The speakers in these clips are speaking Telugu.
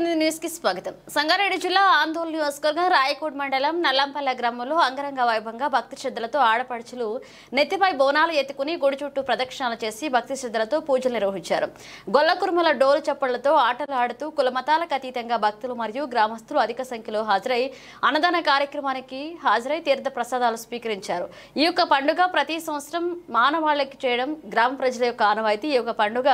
ప్రతినిధి న్యూస్ కి స్వాగతం. సంగారెడ్డి జిల్లా ఆందోళన నియోజకవర్గం రాయకోట్ మండలం నల్లంపల్లె గ్రామంలో అంగరంగ వైభవంగా భక్తి శ్రద్ధలతో ఆడపడుచులు నెత్తిపై బోనాలు ఎత్తుకుని గుడి చుట్టూ ప్రదక్షిణాలు చేసి భక్తి శ్రద్ధలతో పూజలు నిర్వహించారు. గొల్లకురుమల డోలు చప్పళ్లతో ఆటలు ఆడుతూ కులమతాలకు అతీతంగా భక్తులు మరియు గ్రామస్తులు అధిక సంఖ్యలో హాజరై అన్నదాన కార్యక్రమానికి హాజరై తీర్థ ప్రసాదాలు స్వీకరించారు. ఈ యొక్క పండుగ ప్రతి సంవత్సరం మానవాళికి చేయడం గ్రామ ప్రజల యొక్క ఆనవాయితీ. ఈ యొక్క పండుగ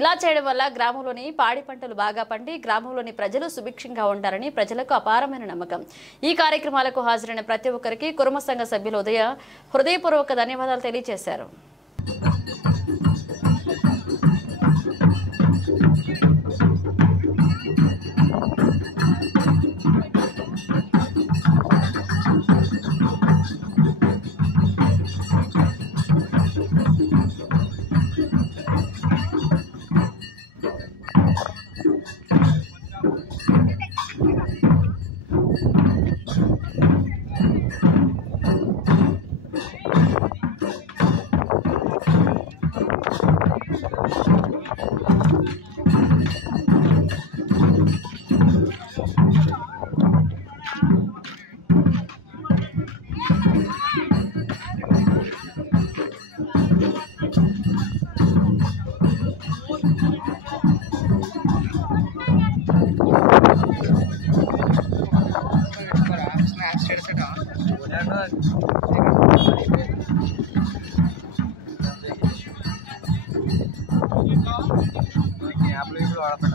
ఇలా చేయడం వల్ల గ్రామంలోని పాడి పంటలు బాగా పండి గ్రామంలోని ప్రజలు సుభిక్షంగా ఉంటారని ప్రజలకు అపారమైన నమ్మకం. ఈ కార్యక్రమాలకు హాజరైన ప్రతి ఒక్కరికి కురుమ సంఘ సభ్యులు హృదయపూర్వక ధన్యవాదాలు తెలియజేశారు. आप लोग